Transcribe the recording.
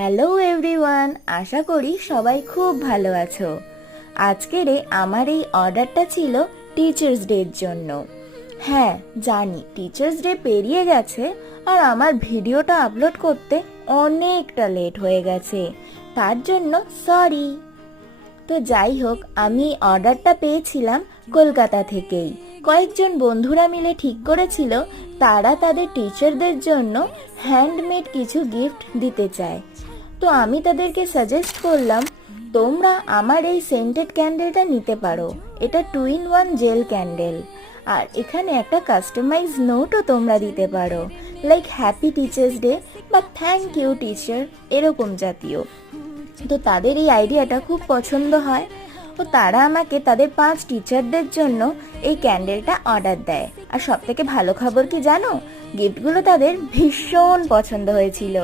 Hello everyone, আশা করি সবাই খুব ভালো আছো। আজকের আমার এই অর্ডারটা ছিল টিচার্স ডের জন্য। হ্যাঁ জানি টিচার্স ডে পেরিয়ে গেছে আর আমার ভিডিওটা আপলোড করতে অনেকটা লেট হয়ে গেছে, তার জন্য সরি। তো যাই হোক, আমি অর্ডারটা পেয়েছিলাম কলকাতা থেকেই। কয়েকজন বন্ধুরা মিলে ঠিক করেছিল তারা তাদের টিচারদের জন্য হ্যান্ডমেড কিছু গিফট দিতে চায়। তো আমি তাদেরকে সাজেস্ট করলাম তোমরা আমার এই সেন্টেড ক্যান্ডেলটা নিতে পারো। এটা 2-in-1 জেল ক্যান্ডেল, আর এখানে একটা কাস্টমাইজ নোটও তোমরা দিতে পারো, লাইক হ্যাপি টিচার্স ডে বা থ্যাংক ইউ টিচার, এরকম জাতীয়। তো তাদের এই আইডিয়াটা খুব পছন্দ হয় ও তারা আমাকে তাদের 5 টিচারদের জন্য এই ক্যান্ডেলটা অর্ডার দেয়। আর সব থেকে ভালো খবর কি জানো, গিফটগুলো তাদের ভীষণ পছন্দ হয়েছিল।